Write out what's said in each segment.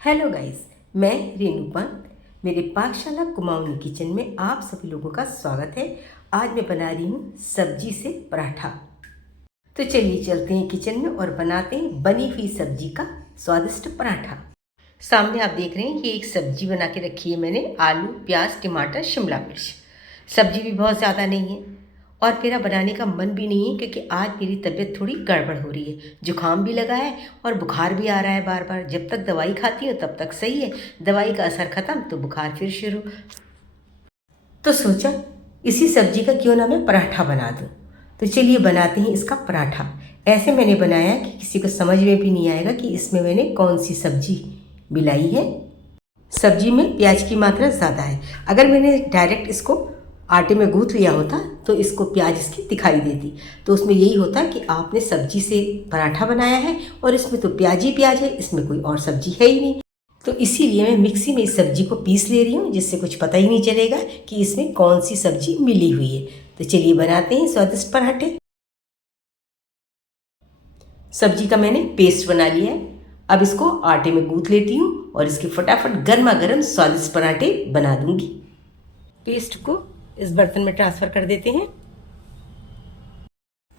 Hello guys, मैं रेणुपन। मेरे पाकशाला कुमाऊनी किचन में आप सभी लोगों का स्वागत है। आज मैं बना रही हूँ सब्जी से पराठा। तो चलिए चलते हैं किचन में और बनाते हैं बनी हुई सब्जी का स्वादिष्ट पराठा। सामने आप देख रहे हैं ये एक सब्जी बना के रखी है मैंने, आलू, प्याज, टमाटर, शिमला मिर्च। सब्जी भी बहुत ज़्यादा नहीं है और मेरा बनाने का मन भी नहीं है क्योंकि आज मेरी तबीयत थोड़ी गड़बड़ हो रही है। जुकाम भी लगा है और बुखार भी आ रहा है बार बार। जब तक दवाई खाती हूँ तब तक सही है, दवाई का असर ख़त्म तो बुखार फिर शुरू। तो सोचा इसी सब्जी का क्यों ना मैं पराठा बना दूँ। तो चलिए बनाते हैं इसका पराठा। ऐसे मैंने बनाया कि किसी को समझ में भी नहीं आएगा कि इसमें मैंने कौन सी सब्जी मिलाई है। सब्जी में प्याज की मात्रा ज़्यादा है। अगर मैंने डायरेक्ट इसको आटे में गूँथ लिया होता तो इसको प्याज इसकी दिखाई देती। तो उसमें यही होता कि आपने सब्जी से पराठा बनाया है और इसमें तो प्याज ही प्याज है, इसमें कोई और सब्जी है ही नहीं। तो इसीलिए मैं मिक्सी में इस सब्जी को पीस ले रही हूँ जिससे कुछ पता ही नहीं चलेगा कि इसमें कौन सी सब्जी मिली हुई है। तो चलिए बनाते हैं स्वादिष्ट पराठे। सब्जी का मैंने पेस्ट बना लिया है। अब इसको आटे में गूँथ लेती हूँ और इसके फटाफट गर्मा गर्म स्वादिष्ट पराठे बना दूंगी। पेस्ट को इस बर्तन में ट्रांसफ़र कर देते हैं।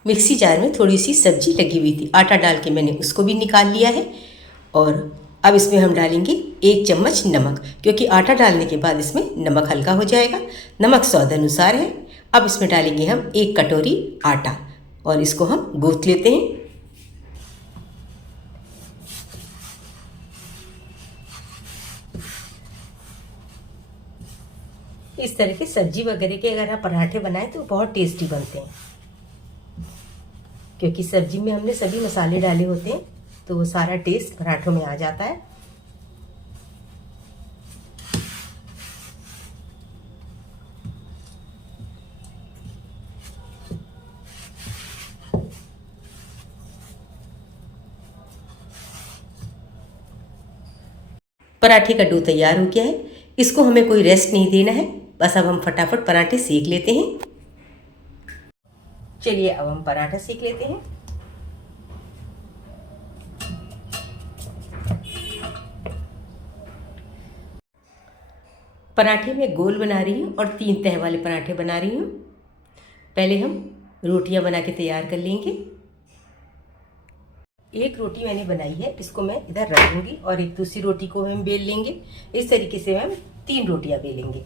मिक्सी जार में थोड़ी सी सब्जी लगी हुई थी, आटा डाल के मैंने उसको भी निकाल लिया है। और अब इसमें हम डालेंगे 1 चम्मच नमक, क्योंकि आटा डालने के बाद इसमें नमक हल्का हो जाएगा। नमक स्वाद अनुसार है। अब इसमें डालेंगे हम 1 कटोरी आटा और इसको हम गूँथ लेते हैं। इस तरह के सब्जी वगैरह के अगर आप पराठे बनाएं तो बहुत टेस्टी बनते हैं, क्योंकि सब्जी में हमने सभी मसाले डाले होते हैं तो वो सारा टेस्ट पराठों में आ जाता है। पराठे का डो तैयार हो गया है। इसको हमें कोई रेस्ट नहीं देना है, बस अब हम फटाफट पराठे सेक लेते हैं। चलिए अब हम पराठा सेक लेते हैं। पराठे में गोल बना रही हूँ और 3 तह वाले पराठे बना रही हूँ। पहले हम रोटियां बना के तैयार कर लेंगे। एक रोटी मैंने बनाई है, इसको मैं इधर रख दूंगी और एक दूसरी रोटी को हम बेल लेंगे। इस तरीके से हम 3 रोटियां बेलेंगे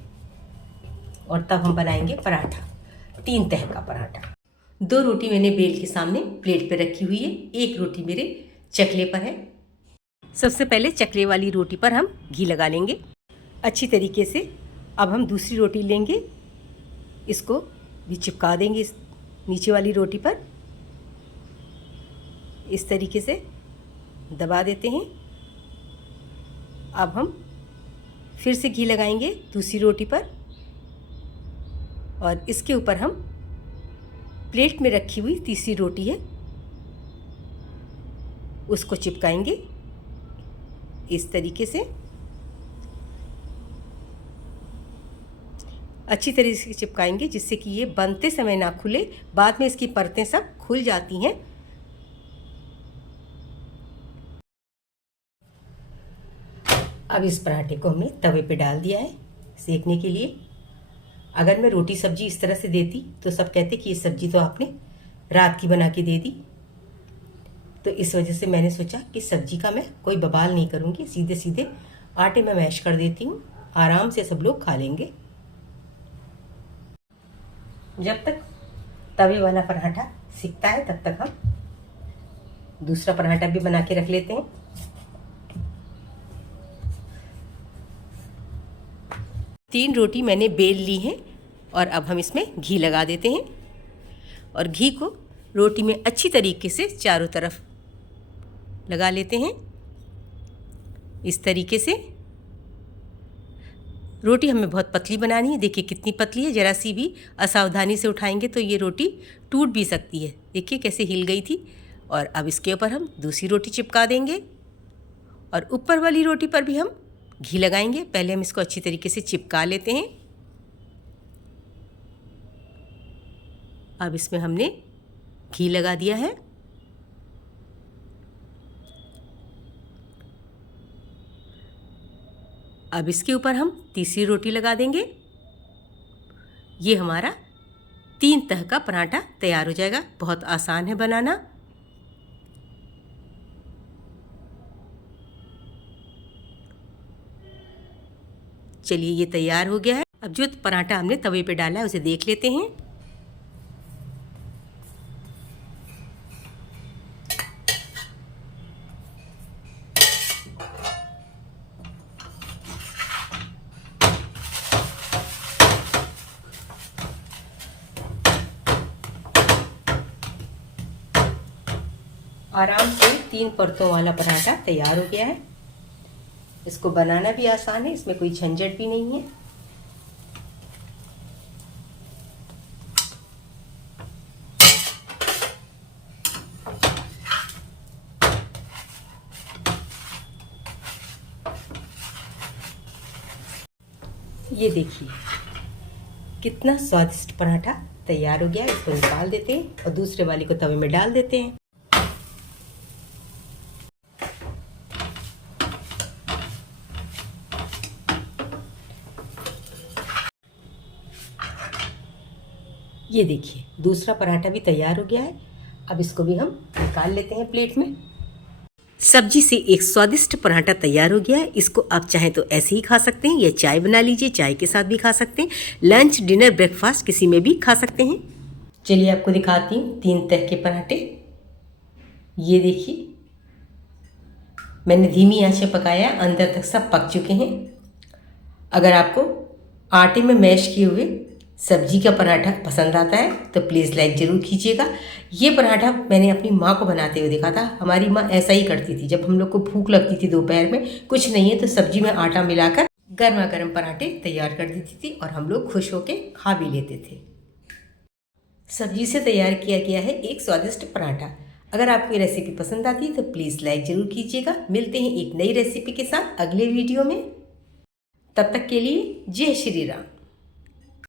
और तब हम बनाएंगे पराठा, 3 तह का पराठा। 2 रोटी मैंने बेल के सामने प्लेट पे रखी हुई है, 1 रोटी मेरे चकले पर है। सबसे पहले चकले वाली रोटी पर हम घी लगा लेंगे अच्छी तरीके से। अब हम दूसरी रोटी लेंगे, इसको भी चिपका देंगे इस नीचे वाली रोटी पर। इस तरीके से दबा देते हैं। अब हम फिर से घी लगाएंगे दूसरी रोटी पर और इसके ऊपर हम प्लेट में रखी हुई तीसरी रोटी है उसको चिपकाएंगे इस तरीके से। अच्छी तरीके से चिपकाएंगे जिससे कि ये बनते समय ना खुले, बाद में इसकी परतें सब खुल जाती हैं। अब इस पराठे को हमने तवे पे डाल दिया है सेकने के लिए। अगर मैं रोटी सब्जी इस तरह से देती तो सब कहते कि ये सब्जी तो आपने रात की बना के दे दी। तो इस वजह से मैंने सोचा कि सब्जी का मैं कोई बवाल नहीं करूँगी, सीधे सीधे आटे में मैश कर देती हूँ, आराम से सब लोग खा लेंगे। जब तक तवे वाला पराठा सिकता है तब तक हम दूसरा पराठा भी बना के रख लेते हैं। 3 रोटी मैंने बेल ली है और अब हम इसमें घी लगा देते हैं और घी को रोटी में अच्छी तरीके से चारों तरफ लगा लेते हैं। इस तरीके से रोटी हमें बहुत पतली बनानी है। देखिए कितनी पतली है, ज़रा सी भी असावधानी से उठाएंगे तो ये रोटी टूट भी सकती है। देखिए कैसे हिल गई थी। और अब इसके ऊपर हम दूसरी रोटी चिपका देंगे और ऊपर वाली रोटी पर भी हम घी लगाएंगे। पहले हम इसको अच्छी तरीके से चिपका लेते हैं। अब इसमें हमने घी लगा दिया है। अब इसके ऊपर हम तीसरी रोटी लगा देंगे। ये हमारा 3 तह का पराठा तैयार हो जाएगा। बहुत आसान है बनाना। चलिए ये तैयार हो गया है। अब जो पराठा हमने तवे पे डाला है उसे देख लेते हैं। आराम से 3 परतों वाला पराठा तैयार हो गया है। इसको बनाना भी आसान है, इसमें कोई झंझट भी नहीं है। ये देखिए कितना स्वादिष्ट पराठा तैयार हो गया है। इसको निकाल देते हैं और दूसरे वाले को तवे में डाल देते हैं। ये देखिए दूसरा पराठा भी तैयार हो गया है। अब इसको भी हम निकाल लेते हैं प्लेट में। सब्जी से एक स्वादिष्ट पराठा तैयार हो गया है। इसको आप चाहें तो ऐसे ही खा सकते हैं या चाय बना लीजिए, चाय के साथ भी खा सकते हैं। लंच, डिनर, ब्रेकफास्ट किसी में भी खा सकते हैं। चलिए आपको दिखाती हूँ 3 तह के पराठे। ये देखिए मैंने धीमी आंच पे पकाया, अंदर तक सब पक चुके हैं। अगर आपको आटे में मैश किए हुए सब्जी का पराठा पसंद आता है तो प्लीज़ लाइक ज़रूर कीजिएगा। ये पराठा मैंने अपनी माँ को बनाते हुए देखा था। हमारी माँ ऐसा ही करती थी। जब हम लोग को भूख लगती थी दोपहर में, कुछ नहीं है तो सब्जी में आटा मिलाकर गर्मा गर्म पराठे तैयार कर देती थी और हम लोग खुश होकर खा भी लेते थे। सब्जी से तैयार किया गया है एक स्वादिष्ट पराठा। अगर आपको ये रेसिपी पसंद आती है तो प्लीज़ लाइक ज़रूर कीजिएगा। मिलते हैं एक नई रेसिपी के साथ अगले वीडियो में। तब तक के लिए जय श्री राम।